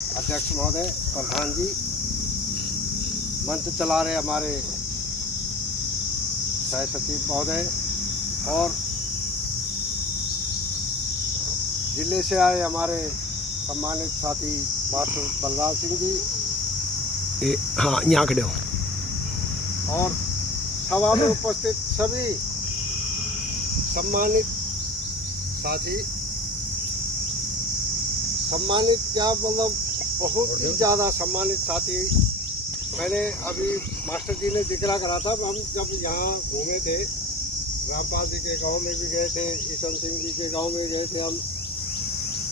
अध्यक्ष महोदय, प्रधान जी, मंच चला रहे हमारे सह सचिव महोदय और जिले से आए हमारे सम्मानित साथी मास्टर बलराज सिंह जी, हाँ यहाँ खड़े हो, और सभा में उपस्थित सभी सम्मानित साथी, सम्मानित क्या मतलब बहुत ही ज़्यादा सम्मानित साथी। मैंने अभी मास्टर जी ने जिक्र करा था, हम जब यहाँ घूमे थे, रामपाल जी के गांव में भी गए थे, ईशन सिंह जी के गांव में गए थे हम,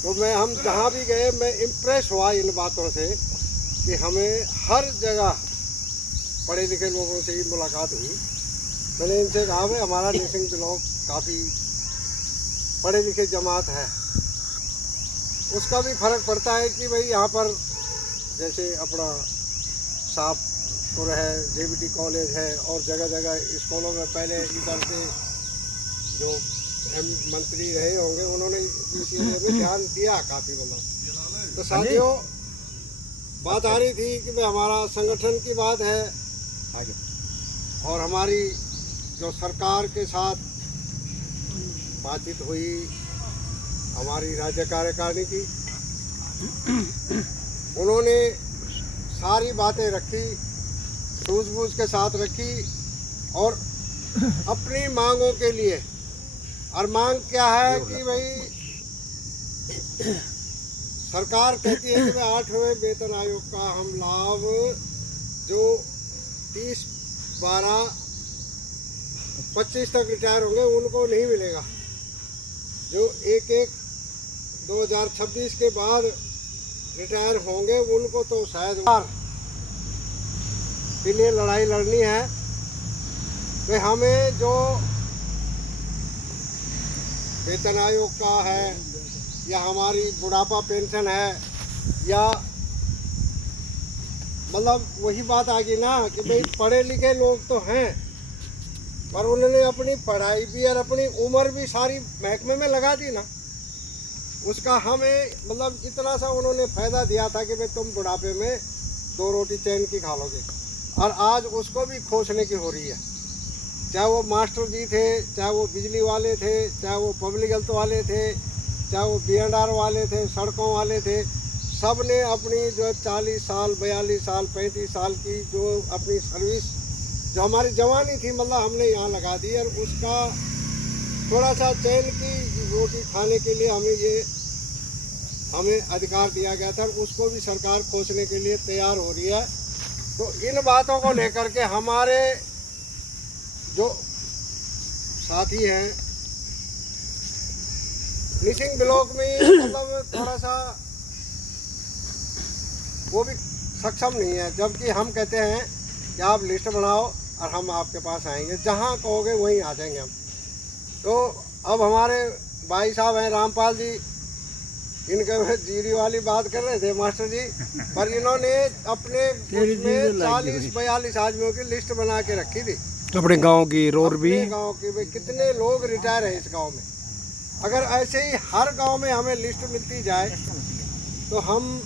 तो हम जहाँ भी गए मैं इम्प्रेस हुआ इन बातों से कि हमें हर जगह पढ़े लिखे लोगों से ही मुलाकात हुई। मैंने इनसे कहा भाई हमारा निसिंग ब्लॉक काफ़ी पढ़े लिखे जमात है, उसका भी फर्क पड़ता है कि भाई यहाँ पर जैसे अपना साहपुर है, जेबीटी कॉलेज है और जगह जगह स्कूलों में पहले इधर से जो मंत्री रहे होंगे उन्होंने इस एरिया में ध्यान दिया काफ़ी मतलब। तो साथियों बात आ रही थी कि भाई हमारा संगठन की बात है और हमारी जो सरकार के साथ बातचीत हुई, हमारी राज्य कार्यकारिणी की, उन्होंने सारी बातें रखी, सूझबूझ के साथ रखी और अपनी मांगों के लिए। और मांग क्या है कि भाई सरकार कहती है कि भाई 8वें वेतन आयोग का हम लाभ जो 30/12/25 तक रिटायर होंगे उनको नहीं मिलेगा, जो 1/1/2026 के बाद रिटायर होंगे उनको तो शायद के लिए लड़ाई लड़नी है। वे हमें जो वेतन आयोग का है या हमारी बुढ़ापा पेंशन है या मतलब वही बात आ गई ना कि भाई पढ़े लिखे लोग तो हैं पर उन्होंने अपनी पढ़ाई भी और अपनी उम्र भी सारी महकमे में लगा दी ना, उसका हमें मतलब इतना सा उन्होंने फ़ायदा दिया था कि भाई तुम बुढ़ापे में 2 रोटी चैन की खा लोगे, और आज उसको भी खोसने की हो रही है। चाहे वो मास्टर जी थे, चाहे वो बिजली वाले थे, चाहे वो पब्लिक हेल्थ वाले थे, चाहे वो B&R वाले थे, सड़कों वाले थे, सब ने अपनी जो 40 साल 42 साल 35 साल की जो अपनी सर्विस जो हमारी जवानी थी मतलब हमने यहाँ लगा दी, और उसका थोड़ा सा चैन की रोटी खाने के लिए हमें अधिकार दिया गया था, और उसको भी सरकार खोसने के लिए तैयार हो रही है। तो इन बातों को लेकर के हमारे जो साथी हैं निसिंग ब्लॉक में मतलब थोड़ा सा वो भी सक्षम नहीं है, जबकि हम कहते हैं कि आप लिस्ट बनाओ और हम आपके पास आएंगे, जहाँ कहोगे वहीं आ जाएंगे हम। तो अब हमारे भाई साहब हैं रामपाल जी, इनके जीरी वाली बात कर रहे थे मास्टर जी, पर इन्होंने अपने उसमें 40-42 आदमियों की लिस्ट बना के रखी थी अपने गांव की रोड भी, गांव की भाई कितने लोग रिटायर हैं इस गांव में। अगर ऐसे ही हर गांव में हमें लिस्ट मिलती जाए तो हम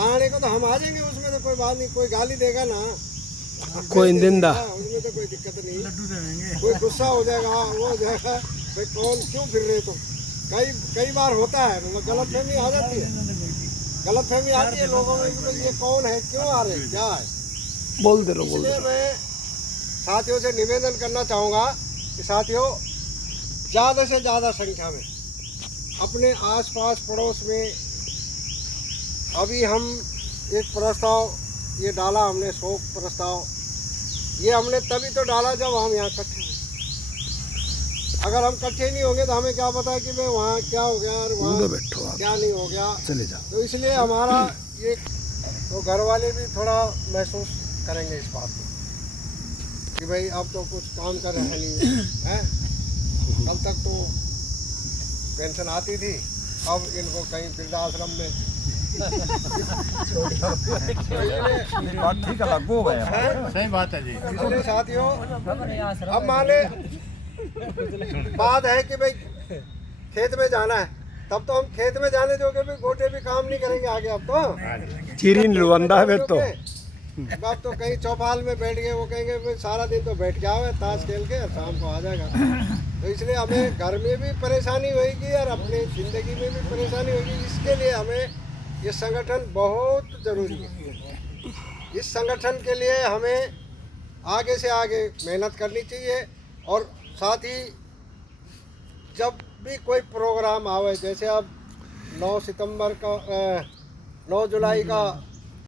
आने को तो हम आ जाएंगे, उसमें तो कोई बात नहीं, कोई गाली देगा ना, कोई निंदा, उसमें तो कोई दिक्कत नहीं, कोई गुस्सा हो जाएगा, वो हो जाएगा भाई कौन क्यों फिर रहे तुम। कई बार होता है मतलब गलतफहमी आ जाती है, गलतफहमी आती है लोगों में कि ये कौन है, क्यों आ रहे, क्या है, बोल दे लो। इसलिए मैं साथियों से निवेदन करना चाहूँगा कि साथियों ज़्यादा से ज़्यादा संख्या में अपने आसपास पड़ोस में, अभी हम एक प्रस्ताव ये डाला हमने, शोक प्रस्ताव, ये हमने तभी तो डाला जब हम यहाँ इकट्ठे हुए। अगर हम इकट्ठे नहीं होंगे तो हमें क्या पता है कि भाई वहाँ क्या हो गया और वहाँ क्या नहीं हो गया, चले जाओ। तो इसलिए हमारा ये तो घर वाले भी थोड़ा महसूस करेंगे इस बात को कि भाई अब तो कुछ काम कर रहे नहीं है। कल तक तो पेंशन आती थी, अब इनको कहीं वृद्धाश्रम में ठीक है, हो गया, सही बात है जी। इसलिए साथियों अब माने बात है कि भाई खेत में जाना है, तब तो हम खेत में जाने जोगे भी गोटे भी काम नहीं करेंगे आगे अब तो चीरी लुवंदा है तो अब तो कहीं चौपाल में बैठ गए, वो कहेंगे भाई सारा दिन तो बैठ के आवे ताश खेल के और शाम को आ जाएगा। तो इसलिए हमें घर में भी परेशानी होगी और अपनी ज़िंदगी में भी परेशानी होगी। इसके लिए हमें ये संगठन बहुत ज़रूरी है। इस संगठन के लिए हमें आगे से आगे मेहनत करनी चाहिए और साथ ही जब भी कोई प्रोग्राम आवे, जैसे अब 9 जुलाई का